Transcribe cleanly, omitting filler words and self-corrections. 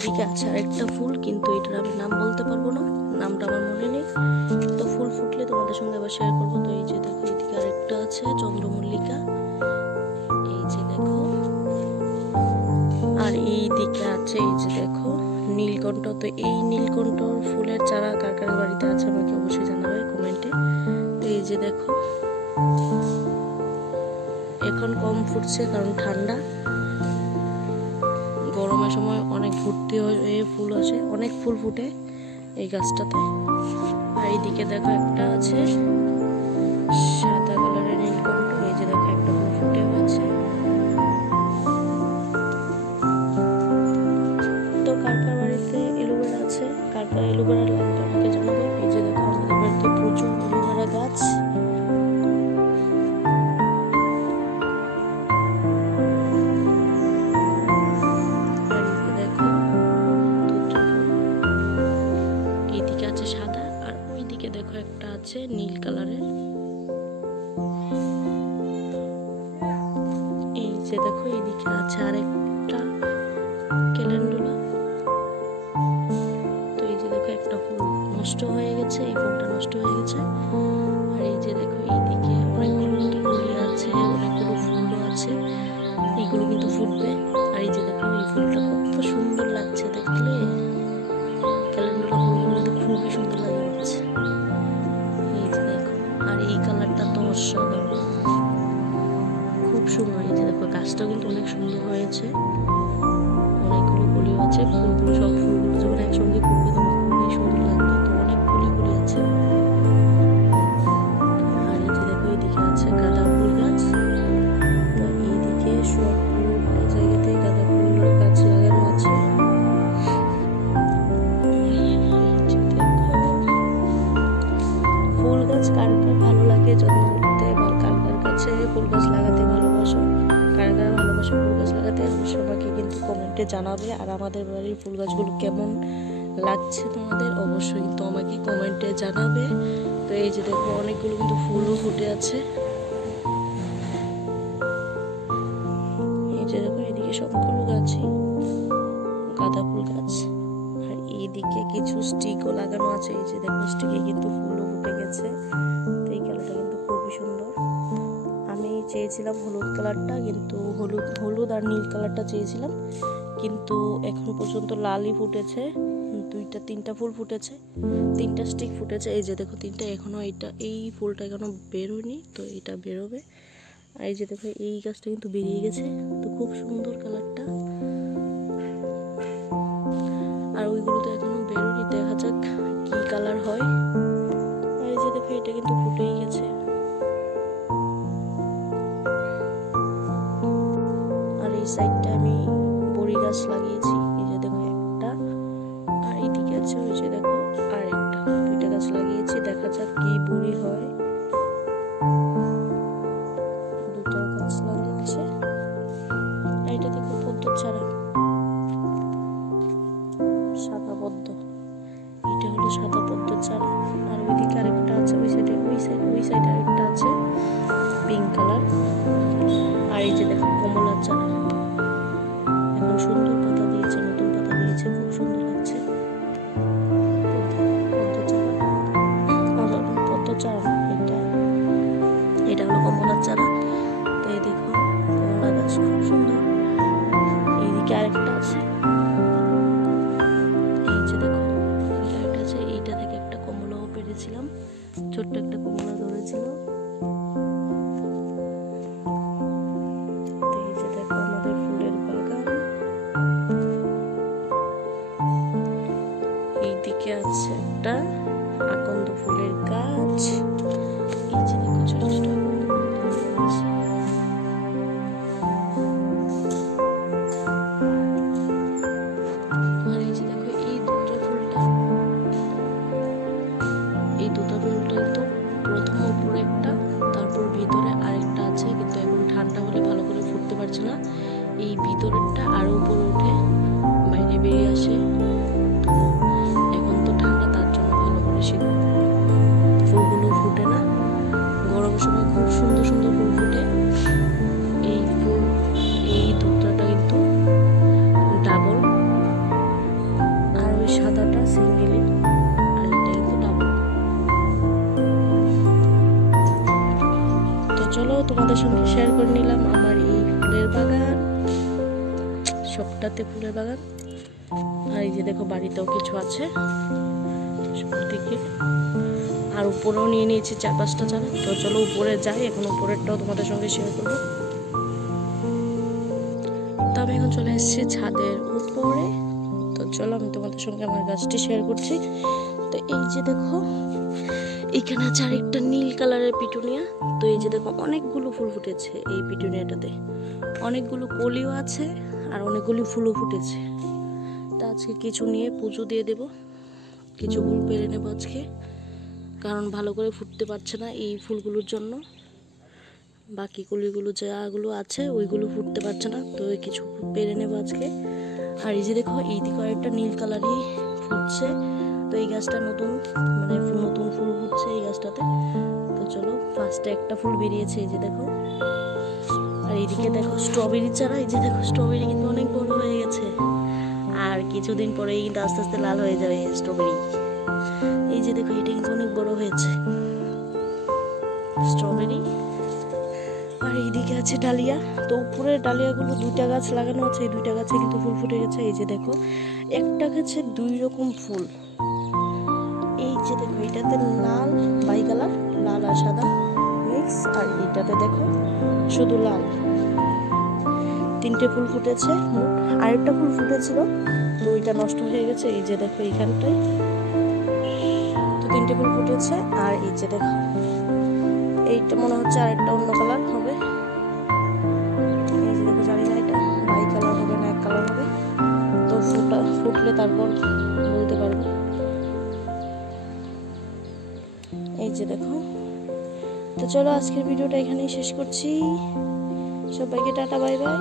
এইদিকে আছে আরেকটা ফুল, কিন্তু এটার আমি নাম বলতে পারবো না, নামটা আমার মনে নেই। তো ফুল ফুটলে তোমাদের সঙ্গে আবার শেয়ার করবো। তো এই যে দেখো এইদিকে আরেকটা আছে চন্দ্রমল্লিকা, এই যে দেখো। আর এই দিকে আছে এই যে দেখো নীলকণ্ঠ। তো এই নীলকণ্ঠ ফুলের চারা কার কার বাড়িতে আছে আমাকে অবশ্যই জানাবে কমেন্টে। তো এই যে দেখো এখন কম ফুটছে কারণ ঠান্ডা, গরমের সময় অনেক ভর্তি হয়ে ফুল আসে, অনেক ফুল ফুটে এই গাছটাতে। আর এইদিকে দেখো একটা আছে সাদা কালারের নীলকণ্ঠ, এই যে দেখো একটা ফুল ফুটেও আছে। তো কার কার বাড়িতে এলোভেরা আছে, কার কার এলোভেরা লাগবে আমাকে জানাবে। এই যে দেখো আমাদের বাড়িতে প্রচুর এলোভেরা গাছ। সাদা আর ওইদিকে দেখো একটা আছে নীল কালারের, এই যে দেখো এইদিকে আছে আরেকটা ক্যালেন্ডুলা। তো এই যে দেখো একটা ফুল নষ্ট হয়ে গেছে, এই ফুলটা নষ্ট হয়ে গেছে। আর এই যে দেখো এইদিকে অনেকগুলো কলি আছে, অনেকগুলো ফুলও আছে, এইগুলো কিন্তু ফুটবে। আর এই যে দেখো এই ফুলটা কত সুন্দর লাগছে দেখলে, ক্যালেন্ডুলা ফুলগুলো কিন্তু খুবই সুন্দর লাগে হচ্ছে। এই যে দেখো আর এই কালারটা তো অসাধারণ, খুব সুন্দর। এই যে দেখো গাছটাও কিন্তু অনেক সুন্দর হয়েছে, অনেকগুলো কলি আছে, ফুলগুলো সব ফুলগুলো যখন একসঙ্গে ফুটবে তখন খুবই সুন্দর লাগবে। তো অনেক কলি আছে। আর এই যে দেখো এইদিকে আছে গাঁদা ফুল গাছ। তো এইদিকে সব পুরোটা জায়গাতেই গাঁদা ফুলের গাছ লাগানো আছে। ফুল গাছ কার কার ভালো লাগে যত্ন করতে, বা কার কার কাছে ফুল গাছ লাগাতে ভালোবাসো, কার কার ভালোবাসো ফুল গাছ লাগাতে, অবশ্যই আমাকে কিন্তু কমেন্টে জানাবে। আর আমাদের বাড়ির ফুল গাছগুলো কেমন লাগছে তোমাদের অবশ্যই কিন্তু আমাকে কমেন্টে জানাবে। তো এই যে দেখো অনেকগুলো কিন্তু ফুলও ফুটে আছে, এই যে দেখো এদিকে সবগুলো গাছই গাঁদা ফুল গাছ। আর এইদিকে কিছু স্টিকও লাগানো আছে, এই যে দেখো স্টিকে কিন্তু ফুলও ফুটে গেছে। তো এই কালারটা কিন্তু খুবই সুন্দর। আমি চেয়েছিলাম হলুদ কালারটা, কিন্তু হলুদ আর নীল কালারটা চেয়েছিলাম, কিন্তু এখন পর্যন্ত লালই ফুটেছে। তিনটা ফুল ফুটেছে, তিনটা স্টিক ফুটেছে, এই যে দেখো তিনটা। এখনো এই ফুলটা এখনো বেরোয়নি, তো এটা বেরোবে। আর এই যে দেখো এই গাছটা কিন্তু বেরিয়ে গেছে, তো খুব সুন্দর কালারটা। আর ওইগুলো তো এখনো বেরোয়নি, দেখা যাক কি কালার হয়। আর এই যে দেখো এটা কিন্তু ফুটেই গেছে। আর এই সাইডটা আমি বড়ি গাছ লাগিয়েছি, এই যে দেখো একটা, আর এইদিকে আছে ওই যে দেখো আরেকটা, দুইটা গাছ লাগিয়েছি, দেখা যাক কি বড়ি হয়। দুইটা গাছ লাগানো আছে। আর এটা দেখো পদ্ম চারা, সাদা পদ্ম, এটা হলো সাদা পদ্ম চারা। আর ওইদিকে আরেকটা আছে, ওই সাইডে আরেকটা আছে পিঙ্ক কালার। আর এই যে দেখো কমলার চারা, এখন সুন্দর পাতা দিয়েছে, নতুন পাতা দিয়েছে, খুব সুন্দর লাগছে। পদ্ম চারা এটা হলো কমলার চারা। তো এই দেখো কমলা গাছ খুব সুন্দর। এইদিকে আরেকটা আছে, এই যে দেখো আরেকটা আছে, এইটা থেকে একটা কমলাও পেরেছিলাম, ছোট্ট একটা কমলা ধরেছিল। এই যে দেখো আমাদের ফুলের বাগান। এইদিকে আছে একটা আকন্দ ফুলের গাছ, এই যে দেখো ছোট ছোট আকন্দ ফুল গাছ। আর এই যে দেখো এই দুটো ফুলটা কিন্তু প্রথম উপরে একটা, তারপর ভিতরে আরেকটা আছে, কিন্তু এখন ঠান্ডা হলে ভালো করে ফুটতে পারছে না। এই ভিতরেরটা আরো উপরে উঠে বাইরে বেরিয়ে আসে। তো এখন তো ঠান্ডা, তার জন্য ভালো করে শীত ফুলগুলো ফুটে না। গরমের সময় খুব সুন্দর সুন্দর ফুল ফুটে। এই দুটাটা কিন্তু ডাবল, সবটাতে ফুলের বাগান। আর এই যে দেখো বাড়িতেও কিছু আছে দিকে, আর উপরেও নিয়ে নিয়েছি 4-5টা চারা। তো চলো উপরে যাই, এখন উপরেরটাও তোমাদের সঙ্গে শেয়ার করবো। তো আমি এখন চলে এসেছি ছাদের উপরে। তো চলো আমি তোমাদের সঙ্গে আমার গাছটি শেয়ার করছি। তো এই যে দেখো এখানে আছে আরেকটা নীল কালারের পিটুনিয়া। তো এই যে দেখো অনেকগুলো ফুল ফুটেছে এই পিটুনিয়াটাতে, অনেকগুলো কলিও আছে আর অনেকগুলো ফুলও ফুটেছে। তা আজকে কিছু নিয়ে পুজো দিয়ে দেব, কিছু ফুল পেরে নেবো আজকে, কারণ ভালো করে ফুটতে পারছে না এই ফুলগুলোর জন্য। বাকি কলিগুলো যাগুলো আছে ওইগুলো ফুটতে পারছে না, তো কিছু পেরে নেবো আজকে। আর এই যে দেখো এই দিকে একটা নীল কালারই ফুটছে। তো এই গাছটা নতুন, মানে নতুন ফুল ফুটছে এই গাছটাতে। তো চলো ফার্স্টে একটা ফুল বেরিয়েছে এই যে দেখো। আর এইদিকে দেখো স্ট্রবেরি চারা, এই যে দেখো স্ট্রবেরি কিন্তু অনেক বড় হয়ে গেছে, আর কিছুদিন পরেই কিন্তু আস্তে আস্তে লাল হয়ে যাবে স্ট্রবেরি। এই যে দেখো এটা কিন্তু অনেক বড় হয়েছে স্ট্রবেরি। আর এইদিকে আছে ডালিয়া। তো উপরের ডালিয়াগুলো 2টা গাছ লাগানো আছে, এই 2টা গাছে কিন্তু ফুল ফুটে গেছে। এই যে দেখো একটা গাছে 2 রকম ফুল। এই যে দেখো এটাতে লাল বাই কালার, লাল আর সাদা মিক্স, আর এইটাতে দেখো শুধু লাল। 3টে ফুল ফুটেছে মোট, আরেকটা ফুল ফুটেছিল তো ওইটা নষ্ট হয়ে গেছে। এই যে দেখো এইখানটায় তো 3টে ফুল ফুটেছে। আর এই যে দেখো এইটা মনে হচ্ছে আরেকটা অন্য কালার হবে। এই যে দেখো জানি না এটা বাই কালার হবে না এক কালার হবে, তো ফুটলে তারপর বলতে পারবো। এই যে দেখো। তো চলো আজকের ভিডিওটা এখানেই শেষ করছি। সবাইকে টাটা, বাই বাই।